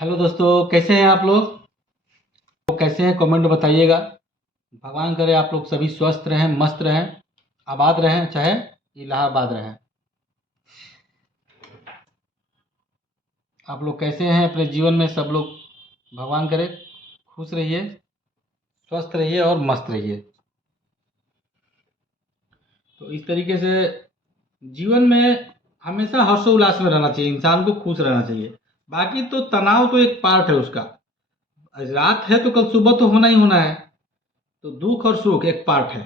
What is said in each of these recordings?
Hello दोस्तों, कैसे हैं आप लोग? तो कैसे हैं कमेंट में बताइएगा। भगवान करे आप लोग सभी स्वस्थ रहें, मस्त रहें, आबाद रहें, चाहे इलाहाबाद रहें। आप लोग कैसे हैं अपने जीवन में? सब लोग भगवान करे खुश रहिए, स्वस्थ रहिए और मस्त रहिए। तो इस तरीके से जीवन में हमेशा हर्षोल्लास में रहना चाहिए, इंसान को खुश रहना चाहिए। बाकी तो तनाव तो एक पार्ट है उसका। आज रात है तो कल सुबह तो होना ही होना है। तो दुख और सुख एक पार्ट है।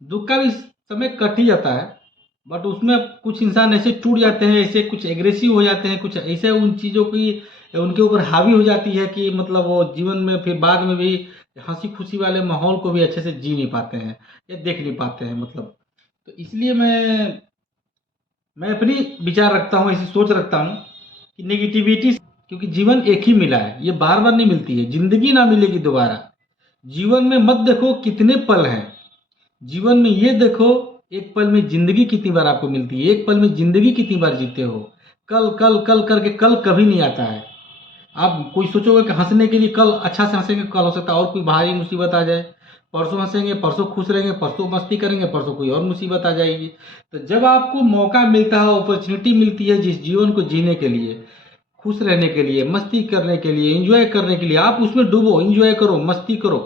दुख का भी समय कट ही जाता है, बट उसमें कुछ इंसान ऐसे टूट जाते हैं, ऐसे कुछ एग्रेसिव हो जाते हैं, कुछ ऐसे उन चीज़ों की उनके ऊपर हावी हो जाती है कि मतलब वो जीवन में फिर बाद में भी हंसी खुशी वाले माहौल को भी अच्छे से जी नहीं पाते हैं या देख नहीं पाते हैं मतलब। तो इसलिए मैं अपनी विचार रखता हूँ, ऐसी सोच रखता हूँ कि नेगेटिविटी, क्योंकि जीवन एक ही मिला है, ये बार बार नहीं मिलती है, जिंदगी ना मिलेगी दोबारा। जीवन में मत देखो कितने पल हैं, जीवन में ये देखो एक पल में जिंदगी कितनी बार आपको मिलती है, एक पल में जिंदगी कितनी बार जीते हो। कल कल कल करके कल कभी नहीं आता है। आप कोई सोचोगे कि हंसने के लिए कल अच्छा से हंसेंगे, कल हो सकता है और कोई भारी मुसीबत आ जाए। परसों हंसेंगे, परसों खुश रहेंगे, परसों मस्ती करेंगे, परसों कोई और मुसीबत आ जाएगी। तो जब आपको मौका मिलता है, अपॉर्चुनिटी मिलती है जिस जीवन को जीने के लिए, खुश रहने के लिए, मस्ती करने के लिए, एंजॉय करने के लिए, आप उसमें डूबो, एंजॉय करो, मस्ती करो।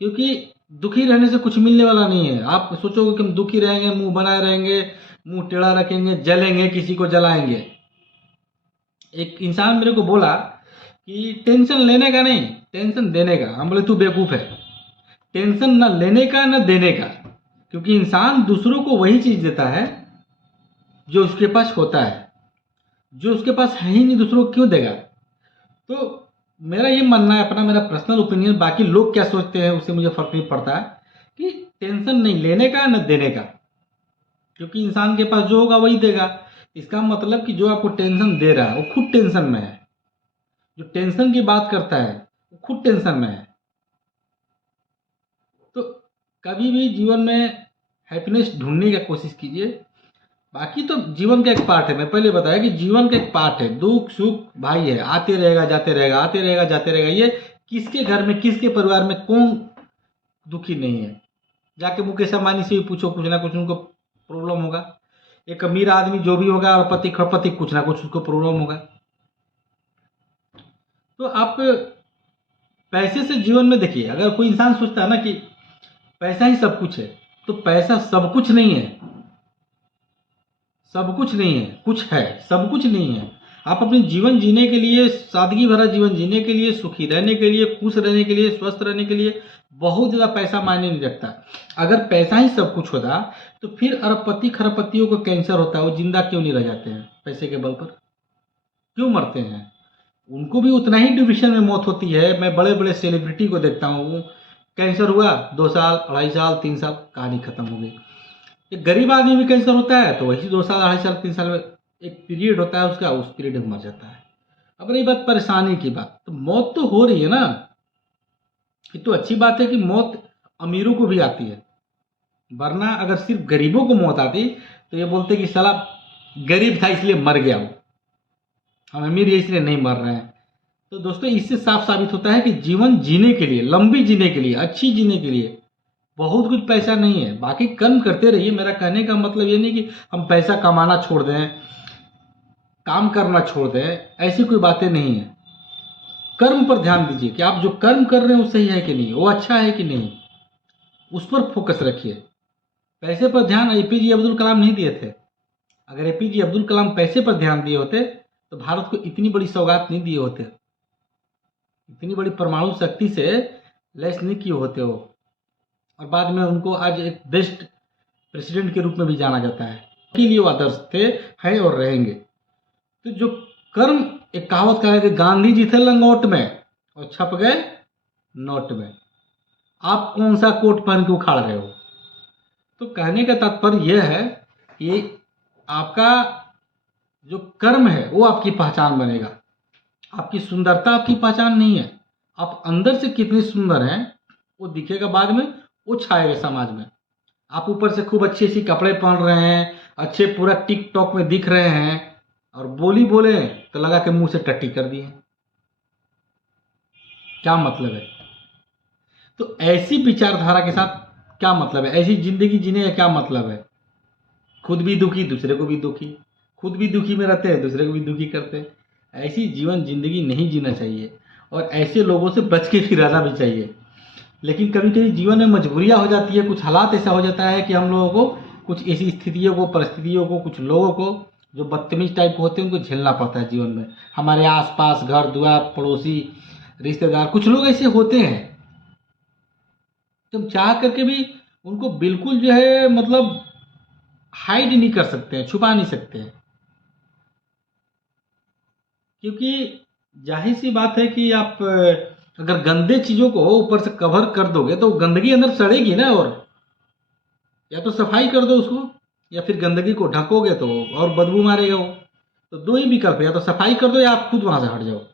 क्योंकि दुखी रहने से कुछ मिलने वाला नहीं है। आप सोचोगे कि हम दुखी रहेंगे, मुंह बनाए रहेंगे, मुंह टेढ़ा रखेंगे, जलेंगे, किसी को जलाएंगे। एक इंसान मेरे को बोला कि टेंशन लेने का नहीं, टेंशन देने का। हम बोले तू बेवकूफ़ है। टेंशन न लेने का न देने का, क्योंकि इंसान दूसरों को वही चीज़ देता है जो उसके पास होता है। जो उसके पास है ही नहीं, दूसरों को क्यों देगा? तो मेरा ये मानना है, अपना मेरा पर्सनल ओपिनियन, बाकी लोग क्या सोचते हैं उससे मुझे फ़र्क नहीं पड़ता है, कि टेंशन नहीं लेने का न देने का। क्योंकि इंसान के पास जो होगा वही देगा। इसका मतलब कि जो आपको टेंशन दे रहा है वो खुद टेंशन में है। जो टेंशन की बात करता है वो खुद टेंशन में है। तो कभी भी जीवन में हैप्पीनेस ढूंढने की कोशिश कीजिए। बाकी तो जीवन का एक पार्ट है, मैं पहले बताया कि जीवन का एक पार्ट है। दुख सुख भाई है, आते रहेगा जाते रहेगा, आते रहेगा जाते रहेगा। ये किसके घर में, किसके परिवार में कौन दुखी नहीं है? जाके मुकेश अंबानी से भी पूछो, कुछ ना कुछ उनको प्रॉब्लम होगा। एक अमीर आदमी जो भी होगा और पति खड़पति, कुछ ना कुछ उसको प्रॉब्लम होगा। तो आप पैसे से जीवन में देखिए, अगर कोई इंसान सोचता है ना कि पैसा ही सब कुछ है, तो पैसा सब कुछ नहीं है। सब कुछ नहीं है, कुछ है, सब कुछ नहीं है। आप अपने जीवन जीने के लिए, सादगी भरा जीवन जीने के लिए, सुखी रहने के लिए, खुश रहने के लिए, स्वस्थ रहने के लिए बहुत ज़्यादा पैसा मायने नहीं रखता। अगर पैसा ही सब कुछ होता तो फिर अरबपति खरबपतियों को कैंसर होता है, वो जिंदा क्यों नहीं रह जाते हैं? पैसे के बल पर क्यों मरते हैं? उनको भी उतना ही ड्यूरेशन में मौत होती है। मैं बड़े बड़े सेलिब्रिटी को देखता हूँ, कैंसर हुआ 2 साल, 2.5 साल, 3 साल, कहानी खत्म हो गई। एक गरीब आदमी भी कैंसर होता है तो वही 2 साल, 2.5 साल, 3 साल में एक पीरियड होता है उसका, उस पीरियड में मर जाता है। अब रही बात परेशानी की बात, तो मौत तो हो रही है ना। ये तो अच्छी बात है कि मौत अमीरों को भी आती है, वरना अगर सिर्फ गरीबों को मौत आती तो ये बोलते कि साला गरीब था इसलिए मर गया वो, हम अमीर है इसलिए नहीं मर रहे हैं। तो दोस्तों, इससे साफ साबित होता है कि जीवन जीने के लिए, लंबी जीने के लिए, अच्छी जीने के लिए बहुत कुछ पैसा नहीं है। बाकी कर्म करते रहिए। मेरा कहने का मतलब ये नहीं कि हम पैसा कमाना छोड़ दें, काम करना छोड़ दें, ऐसी कोई बातें नहीं है। कर्म पर ध्यान दीजिए कि आप जो कर्म कर रहे हैं वो सही है कि नहीं, वो अच्छा है कि नहीं, उस पर फोकस रखिए। पैसे पर ध्यान एपीजे अब्दुल कलाम नहीं दिए थे। अगर एपीजे अब्दुल कलाम पैसे पर ध्यान दिए होते तो भारत को इतनी बड़ी सौगात नहीं दिए होते, इतनी बड़ी परमाणु शक्ति से लैस नहीं किए होते हो, और बाद में उनको आज एक बेस्ट प्रेसिडेंट के रूप में भी जाना जाता है। के लिए वो आदर्श थे, हैं और रहेंगे। तो जो कर्म, एक कहावत का है कि गांधी जी थे लंगोट में और छप गए नोट में। आप कौन सा कोट पहन के उखाड़ रहे हो? तो कहने का तात्पर्य यह है कि आपका जो कर्म है वो आपकी पहचान बनेगा। आपकी सुंदरता आपकी पहचान नहीं है। आप अंदर से कितने सुंदर हैं वो दिखेगा बाद में, वो छाएगा समाज में। आप ऊपर से खूब अच्छे अच्छे कपड़े पहन रहे हैं, अच्छे पूरा टिक टॉक में दिख रहे हैं, और बोली बोले तो लगा के मुंह से टट्टी कर दिए। क्या मतलब है? तो ऐसी विचारधारा के साथ क्या मतलब है? ऐसी जिंदगी जीने का क्या मतलब है? खुद भी दुखी, दूसरे को भी दुखी, खुद भी दुखी में रहते हैं, दूसरे को भी दुखी करते हैं। ऐसी जीवन जिंदगी नहीं जीना चाहिए और ऐसे लोगों से बच के फिर रहना भी चाहिए। लेकिन कभी कभी जीवन में मजबूरियां हो जाती है, कुछ हालात ऐसा हो जाता है कि हम लोगों को कुछ ऐसी स्थितियों को, परिस्थितियों को, कुछ लोगों को जो बदतमीज टाइप के होते हैं उनको झेलना पड़ता है जीवन में। हमारे आसपास घर द्वार, पड़ोसी, रिश्तेदार, कुछ लोग ऐसे होते हैं तुम चाह करके भी उनको बिल्कुल जो है मतलब हाइड नहीं कर सकते हैं, छुपा नहीं सकते हैं। क्योंकि जाहिर सी बात है कि आप अगर गंदे चीज़ों को ऊपर से कवर कर दोगे तो गंदगी अंदर सड़ेगी ना। और या तो सफाई कर दो उसको, या फिर गंदगी को ढकोगे तो और बदबू मारेगा वो। तो दो ही विकल्प है, या तो सफाई कर दो या आप खुद वहां से हट जाओ।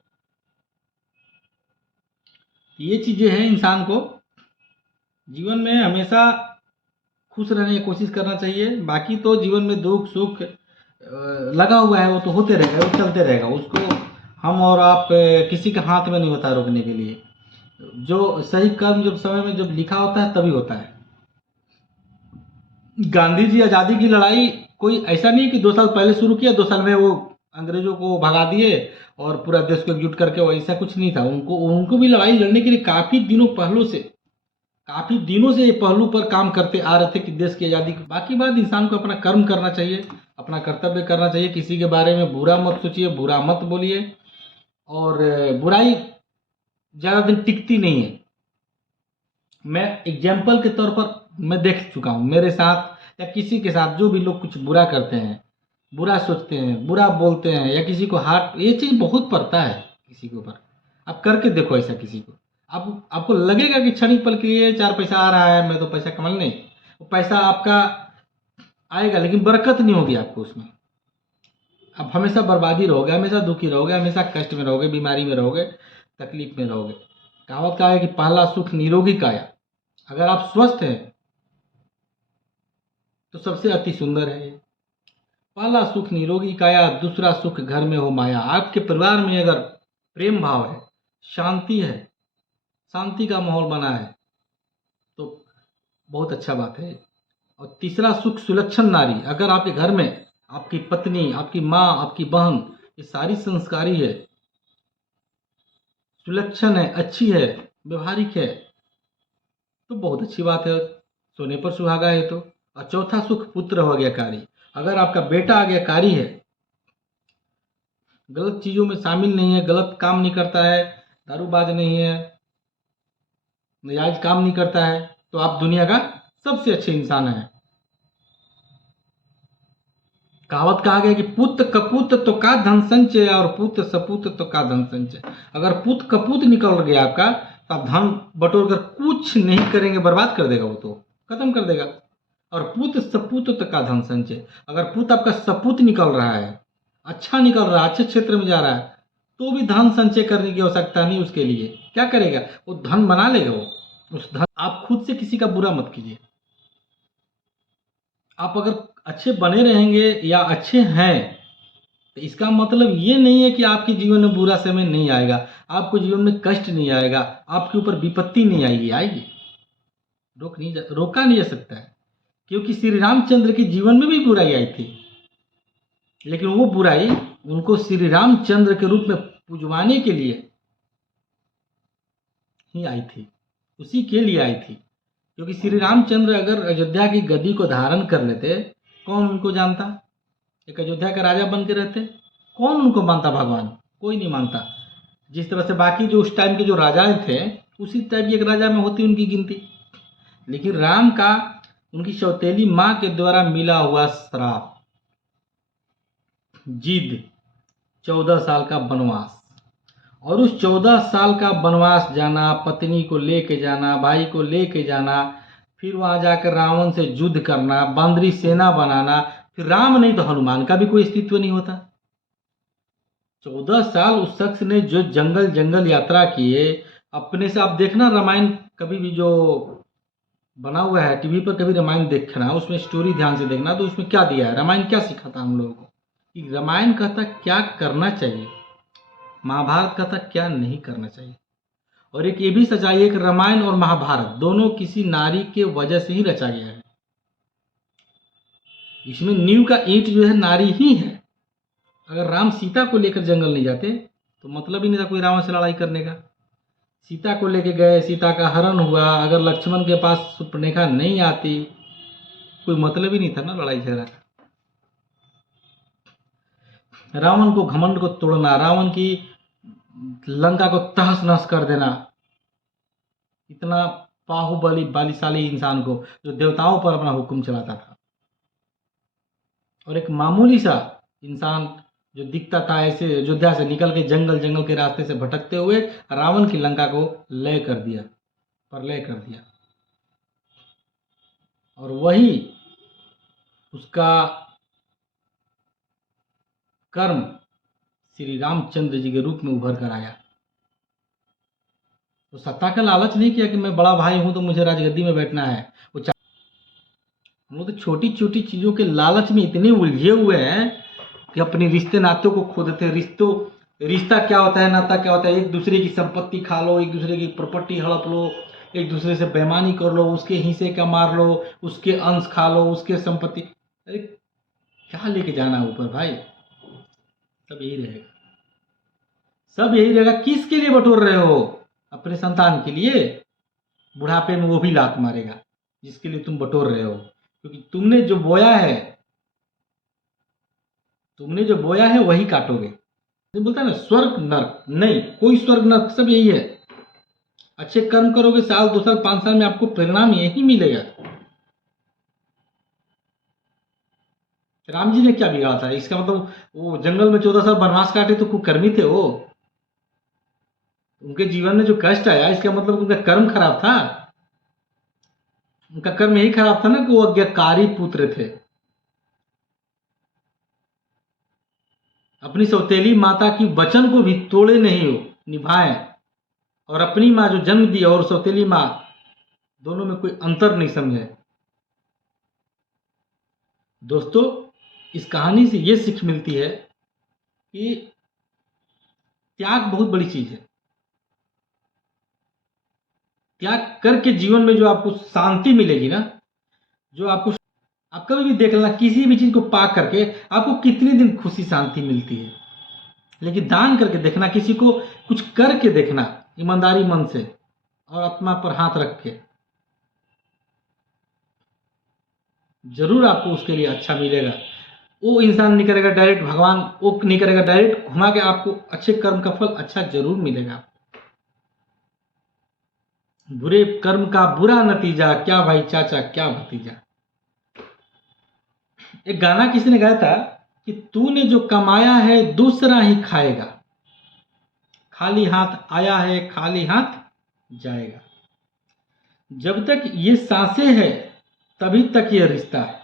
ये चीज़ें हैं, इंसान को जीवन में हमेशा खुश रहने की कोशिश करना चाहिए। बाकी तो जीवन में दुख सुख लगा हुआ है, वो तो होते रहेगा, वो चलते रहेगा। उसको हम और आप किसी के हाथ में नहीं होता रोकने के लिए। जो सही कर्म जब समय में जब लिखा होता है तभी होता है। गांधी जी आज़ादी की लड़ाई कोई ऐसा नहीं है कि 2 साल पहले शुरू किया, 2 साल में वो अंग्रेजों को भगा दिए और पूरा देश को एकजुट करके, वो ऐसा कुछ नहीं था। उनको उनको भी लड़ाई लड़ने के लिए काफ़ी दिनों से ये पहलू पर काम करते आ रहे थे कि देश की आज़ादी की। बाकी बात इंसान को अपना कर्म करना चाहिए, अपना कर्तव्य करना चाहिए। किसी के बारे में बुरा मत सोचिए, बुरा मत बोलिए। और बुराई ज़्यादा दिन टिकती नहीं है। मैं एग्जाम्पल के तौर पर मैं देख चुका हूँ, मेरे साथ या किसी के साथ जो भी लोग कुछ बुरा करते हैं, बुरा सोचते हैं, बुरा बोलते हैं, या किसी को हार्ट, ये चीज़ बहुत पड़ता है किसी के ऊपर। आप करके देखो ऐसा किसी को, आपको लगेगा कि क्षणिक पल के लिए 4 पैसा आ रहा है, मैं तो पैसा कमा, नहीं, वो पैसा आपका आएगा लेकिन बरकत नहीं होगी आपको उसमें। आप हमेशा बर्बादी रहोगे, हमेशा दुखी रहोगे, हमेशा कष्ट में रहोगे, बीमारी में रहोगे, तकलीफ में रहोगे। कहावत का है कि पहला सुख निरोगी काया। अगर आप स्वस्थ हैं तो सबसे अति सुंदर है ये। पहला सुख निरोगी काया, दूसरा सुख घर में हो माया। आपके परिवार में अगर प्रेम भाव है, शांति है, शांति का माहौल बना है तो बहुत अच्छा बात है। और तीसरा सुख सुलक्षण नारी। अगर आपके घर में आपकी पत्नी, आपकी माँ, आपकी बहन ये सारी संस्कारी है, सुलक्षण है, अच्छी है, व्यवहारिक है, तो बहुत अच्छी बात है, सोने पर सुहागा है तो। और चौथा सुख पुत्र हो गया कारी। अगर आपका बेटा आज्ञाकारी है, गलत चीज़ों में शामिल नहीं है, गलत काम नहीं करता है, दारूबाज नहीं है, नाजायज काम नहीं करता है, तो आप दुनिया का सबसे अच्छे इंसान हैं। कहावत कहा गया कि पुत्र कपूत तो का धन संचय और पुत्र सपूत तो का धन संचय। अगर पुत्र कपूत निकल गया आपका तो आप धन बटोर कर कुछ नहीं करेंगे, बर्बाद कर देगा, वो तो खत्म कर देगा। और पुत्र सपूत तो का धन संचय। अगर पुत्र आपका सपूत निकल रहा है, अच्छा निकल रहा है, अच्छे क्षेत्र में जा रहा है, तो भी धन संचय करने की आवश्यकता नहीं उसके लिए। क्या करेगा वो? धन बना लेगा वो। उस धन, आप खुद से किसी का बुरा मत कीजिए। आप अगर अच्छे बने रहेंगे या अच्छे हैं तो इसका मतलब ये नहीं है कि आपके जीवन में बुरा समय नहीं आएगा, आपको जीवन में कष्ट नहीं आएगा, आपके ऊपर विपत्ति नहीं आएगी। आएगी, रोका नहीं जा सकता है। क्योंकि श्री रामचंद्र के जीवन में भी बुराई आई थी, लेकिन वो बुराई उनको श्री रामचंद्र के रूप में पुजवाने के लिए ही आई थी, उसी के लिए आई थी। क्योंकि श्री रामचंद्र अगर अयोध्या की गद्दी को धारण कर लेते, कौन उनको जानता? एक अयोध्या का राजा बन के रहते, कौन उनको मानता? भगवान कोई नहीं मानता। जिस तरह से बाकी जो उस टाइम के जो राजाएं थे, उसी टाइप की एक राजा में होती उनकी गिनती। लेकिन राम का उनकी सौतेली माँ के द्वारा मिला हुआ श्राप, जिद, 14 साल का वनवास, और उस 14 साल का वनवास जाना, पत्नी को लेके जाना, भाई को लेके जाना, फिर वहां जाकर रावण से युद्ध करना, बांदरी सेना बनाना, फिर राम नहीं तो हनुमान का भी कोई अस्तित्व नहीं होता। 14 साल उस शख्स ने जो जंगल जंगल यात्रा किए, अपने से आप देखना रामायण कभी भी जो बना हुआ है टीवी पर, कभी रामायण देखना, उसमें स्टोरी ध्यान से देखना, तो उसमें क्या दिया है, रामायण क्या सिखाता हम लोगों को। कि रामायण कहता क्या करना चाहिए, महाभारत कहता क्या नहीं करना चाहिए। और एक ये भी सच्चाई है कि रामायण और महाभारत दोनों किसी नारी के वजह से ही रचा गया है। इसमें नींव का ईंट जो है नारी ही है। अगर राम सीता को लेकर जंगल नहीं जाते तो मतलब ही नहीं था कोई रावण से लड़ाई करने का। सीता को लेके गए, सीता का हरण हुआ, अगर लक्ष्मण के पास सुपर्णरेखा नहीं आती कोई मतलब ही नहीं था ना लड़ाई झगड़ा का। रावण को घमंड को तोड़ना, रावण की लंका को तहस नहस कर देना, इतना बाहुबली बलिशाली इंसान को जो देवताओं पर अपना हुक्म चलाता था, और एक मामूली सा इंसान जो दिखता था ऐसे अयोध्या से निकल के जंगल जंगल के रास्ते से भटकते हुए रावण की लंका को लय कर दिया, प्रलय कर दिया। और वही उसका कर्म श्री रामचंद्र जी के रूप में उभर कर आया। तो सत्ता का लालच नहीं किया कि मैं बड़ा भाई हूं तो मुझे राजगद्दी में बैठना है। हम लोग तो छोटी छोटी चीजों के लालच में इतने उलझे हुए हैं कि अपने रिश्ते नातों को खो देते हैं। रिश्ता क्या होता है, नाता क्या होता है, एक दूसरे की संपत्ति खा लो, एक दूसरे की प्रॉपर्टी हड़प लो, एक दूसरे से बेईमानी कर लो, उसके हिस्से का मार लो, उसके अंश खा लो, उसके संपत्ति। अरे क्या लेके जाना है ऊपर भाई। सब यही रहेगा, सब यही रहेगा। किसके लिए बटोर रहे हो? अपने संतान के लिए? बुढ़ापे में वो भी लात मारेगा जिसके लिए तुम बटोर रहे हो, क्योंकि तुमने जो बोया है वही काटोगे। बोलता है ना स्वर्ग नर्क, नहीं कोई स्वर्ग नर्क, सब यही है। अच्छे कर्म करोगे, साल 2 साल 5 साल में आपको परिणाम यही मिलेगा। राम जी ने क्या बिगाड़ा था? इसका मतलब वो जंगल में 14 साल वनवास काटे तो कुकर्मी थे वो? उनके जीवन में जो कष्ट आया इसका मतलब उनका कर्म खराब था? उनका कर्म यही खराब था ना कि वो आज्ञाकारी पुत्र थे। अपनी सौतेली माता की वचन को भी तोड़े नहीं हो, निभाए, और अपनी माँ जो जन्म दी और सौतेली माँ दोनों में कोई अंतर नहीं समझे। दोस्तों इस कहानी से ये सीख मिलती है कि त्याग बहुत बड़ी चीज है। त्याग करके जीवन में जो आपको शांति मिलेगी ना, जो आपको, आप कभी भी देख लेना किसी भी चीज को पा करके आपको कितने दिन खुशी शांति मिलती है, लेकिन दान करके देखना, किसी को कुछ करके देखना ईमानदारी मन से और आत्मा पर हाथ रख के, जरूर आपको उसके लिए अच्छा मिलेगा। वो इंसान नहीं करेगा डायरेक्ट, भगवान वो नहीं करेगा डायरेक्ट, घुमा के आपको अच्छे कर्म का फल अच्छा जरूर मिलेगा। बुरे कर्म का बुरा नतीजा, क्या भाई चाचा क्या भतीजा। एक गाना किसी ने गाया था कि तूने जो कमाया है दूसरा ही खाएगा, खाली हाथ आया है खाली हाथ जाएगा। जब तक ये सांसें है तभी तक ये रिश्ता है।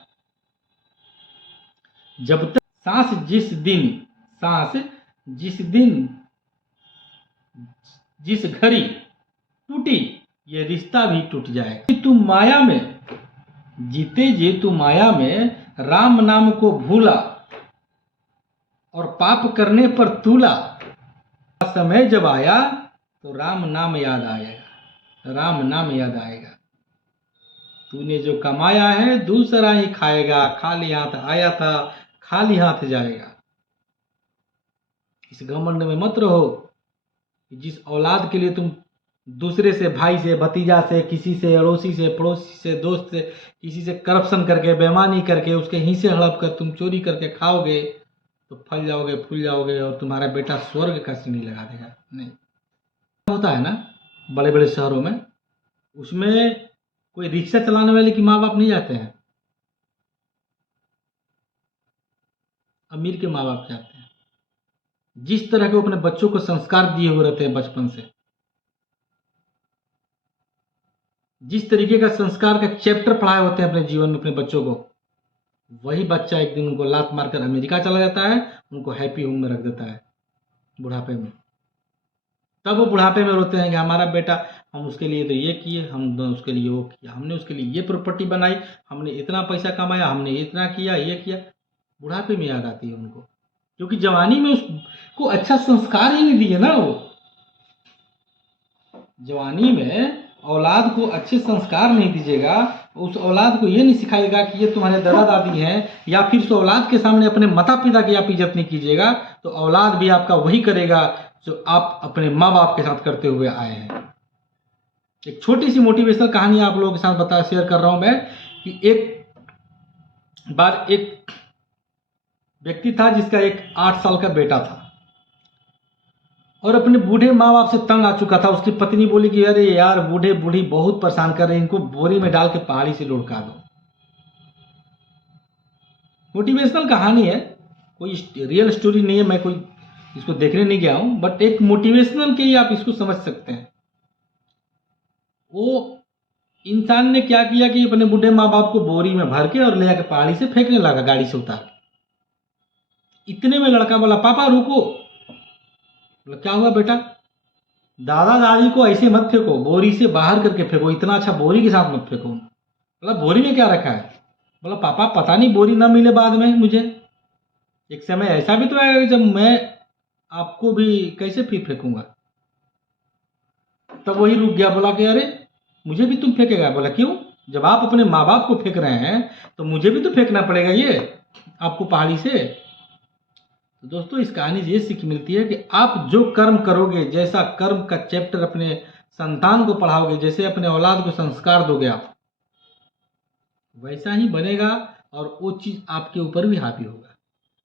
जब तक सांस जिस दिन जिस घड़ी टूटी ये रिश्ता भी टूट जाएगा। तू माया में जीते जी, तू माया में राम नाम को भूला और पाप करने पर तूला। समय जब आया तो राम नाम याद आएगा, राम नाम याद आएगा। तूने जो कमाया है दूसरा ही खाएगा, खाली हाथ आया था खाली हाथ जाएगा। इस घमंड में मत रहो कि जिस औलाद के लिए तुम दूसरे से, भाई से, भतीजा से, किसी से, अड़ोसी से, पड़ोसी से, दोस्त से, किसी से करप्शन करके, बेईमानी करके, उसके हिस्से हड़प कर तुम चोरी करके खाओगे तो फल जाओगे, फूल जाओगे और तुम्हारा बेटा स्वर्ग का सीढ़ी लगा देगा। नहीं होता है ना बड़े बड़े शहरों में, उसमें कोई रिक्शा चलाने वाले की माँ बाप नहीं जाते हैं, अमीर के माँ बाप जाते हैं। जिस तरह के वो अपने बच्चों को संस्कार दिए हुए रहते हैं बचपन से, जिस तरीके का संस्कार का चैप्टर पढ़ाए होते हैं अपने जीवन में अपने बच्चों को, वही बच्चा एक दिन उनको लात मारकर अमेरिका चला जाता है, उनको हैप्पी होम में रख देता है बुढ़ापे में। तब वो बुढ़ापे में रोते हैं कि हमारा बेटा, हम उसके लिए तो ये किए, हम उसके लिए वो किया, हमने उसके लिए ये प्रॉपर्टी बनाई, हमने इतना पैसा कमाया, हमने इतना किया, ये किया। बुढ़ापे में याद आती है उनको। क्योंकि जवानी में उसको अच्छा संस्कार ही नहीं दिए ना। वो जवानी में औलाद को अच्छे संस्कार नहीं दीजिएगा, उस औलाद को ये नहीं सिखाइएगा कि ये तुम्हारे दादा दादी हैं, या फिर उस औलाद के सामने अपने माता पिता की आप इज्जत नहीं कीजिएगा, तो औलाद भी आपका वही करेगा जो आप अपने माँ बाप के साथ करते हुए आए हैं। एक छोटी सी मोटिवेशनल कहानी आप लोगों के साथ शेयर कर रहा हूं मैं, कि एक बार एक व्यक्ति था जिसका एक 8 साल का बेटा था, और अपने बूढ़े माँ बाप से तंग आ चुका था। उसकी पत्नी बोली कि अरे यार, बूढ़े बूढ़ी बहुत परेशान कर रहे हैं, इनको बोरी में डाल के पहाड़ी से लुढ़का दो। मोटिवेशनल कहानी है, कोई रियल स्टोरी नहीं है, मैं कोई इसको देखने नहीं गया हूं, बट एक मोटिवेशनल के ही आप इसको समझ सकते हैं। वो इंसान ने क्या किया कि अपने बूढ़े माँ बाप को बोरी में भर के और ले आकर पहाड़ी से फेंकने लगा, गाड़ी से उतार के। इतने में लड़का बोला, पापा रुको। बोला, क्या हुआ बेटा? दादा दादी को ऐसे मत फेंको, बोरी से बाहर करके फेंको, इतना अच्छा बोरी के साथ मत फेंको। बोला, बोरी में क्या रखा है? बोला, पापा पता नहीं, बोरी ना मिले बाद में मुझे, एक समय ऐसा भी तो आएगा जब मैं आपको भी कैसे फिर फेंकूंगा। तब वही रुक गया, बोला कि अरे मुझे भी तुम फेंकेगा? बोला, क्यों? जब आप अपने माँ बाप को फेंक रहे हैं तो मुझे भी तो फेंकना पड़ेगा ये आपको पहाड़ी से। तो दोस्तों, इस कहानी से ये सीख मिलती है कि आप जो कर्म करोगे, जैसा कर्म का चैप्टर अपने संतान को पढ़ाओगे, जैसे अपने औलाद को संस्कार दोगे आप, वैसा ही बनेगा, और वो चीज़ आपके ऊपर भी हावी होगा।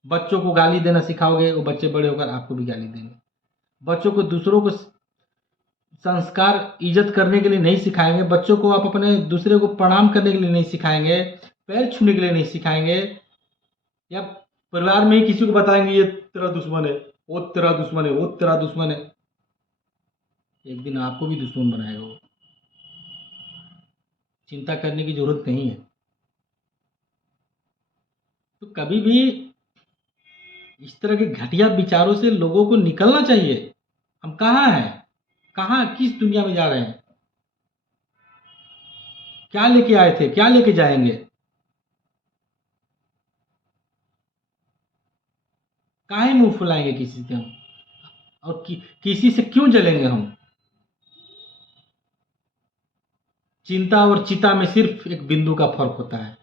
बच्चों को गाली देना सिखाओगे, वो बच्चे बड़े होकर आपको भी गाली देंगे। बच्चों को दूसरों को संस्कार इज्जत करने के लिए नहीं सिखाएंगे, बच्चों को आप अपने दूसरे को प्रणाम करने के लिए नहीं सिखाएंगे, पैर छूने के लिए नहीं सिखाएंगे, या परिवार में ही किसी को बताएंगे ये तेरा दुश्मन है, वो तेरा दुश्मन है, वो तेरा दुश्मन है। एक दिन आपको भी दुश्मन बनाएगा वो। चिंता करने की जरूरत नहीं है। तो कभी भी इस तरह के घटिया विचारों से लोगों को निकलना चाहिए। हम कहाँ हैं, कहाँ, किस दुनिया में जा रहे हैं, क्या लेके आए थे, क्या लेके जाएंगे, काहे मुंह फुलाएंगे किसी से हम, और किसी से क्यों जलेंगे हम। चिंता और चिता में सिर्फ एक बिंदु का फर्क होता है।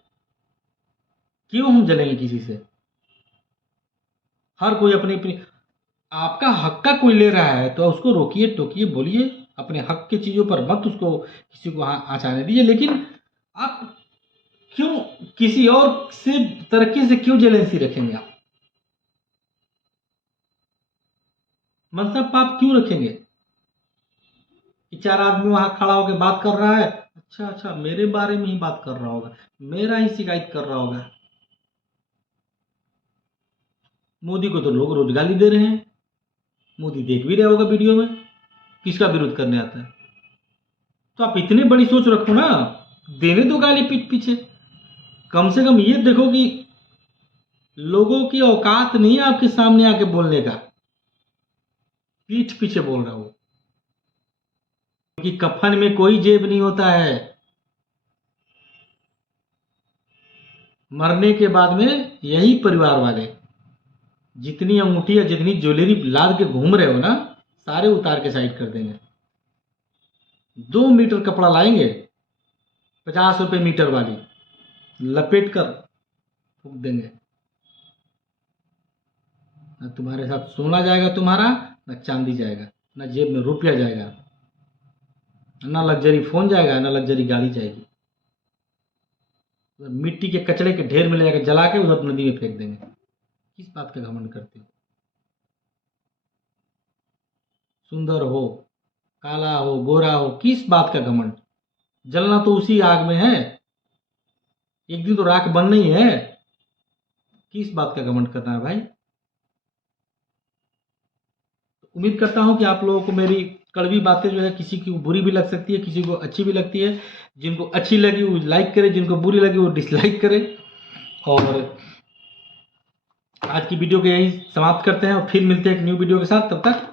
क्यों हम जलेंगे किसी से? हर कोई अपनी अपनी, आपका हक का कोई ले रहा है तो उसको रोकिए, टोकिए, बोलिए, अपने हक की चीजों पर मत उसको किसी को आँचाने दीजिए। लेकिन आप क्यों किसी और से तरक्की से क्यों जेलेंसी रखेंगे? आप मनसा पाप क्यों रखेंगे कि 4 आदमी वहां खड़ा होकर बात कर रहा है, अच्छा अच्छा मेरे बारे में ही बात कर रहा होगा, मेरा ही शिकायत कर रहा होगा। मोदी को तो लोग रोज गाली दे रहे हैं, मोदी देख भी रहा होगा वीडियो में, किसका विरोध करने आता है? तो आप इतनी बड़ी सोच रखो ना, देने दो गाली पीठ पीछे। कम से कम ये देखो कि लोगों की औकात नहीं है आपके सामने आके बोलने का, पीठ पीछे बोल रहा हूं। क्योंकि कफन में कोई जेब नहीं होता है, मरने के बाद में यही परिवार वाले जितनी अंगूठी या जितनी ज्वेलरी लाद के घूम रहे हो ना, सारे उतार के साइड कर देंगे। 2 मीटर कपड़ा लाएंगे, 50 रुपए मीटर वाली, लपेट कर फूक देंगे। ना तुम्हारे साथ सोना जाएगा तुम्हारा, ना चांदी जाएगा, ना जेब में रुपया जाएगा, ना लग्जरी फोन जाएगा, ना लग्जरी गाड़ी जाएगी। मिट्टी के कचड़े के ढेर में ले जाकर जला के उधर नदी में फेंक देंगे। किस बात का घमंड करते हो? सुंदर हो, काला हो, गोरा हो, किस बात का घमंड? जलना तो उसी आग में है, एक दिन तो राख बनना ही है। किस बात का घमंड करना है भाई? उम्मीद करता हूं कि आप लोगों को मेरी कड़वी बातें जो है, किसी की बुरी भी लग सकती है, किसी को अच्छी भी लगती है। जिनको अच्छी लगी वो लाइक करे, जिनको बुरी लगी वो डिसलाइक करे। और आज की वीडियो को यही समाप्त करते हैं और फिर मिलते हैं एक न्यू वीडियो के साथ। तब तक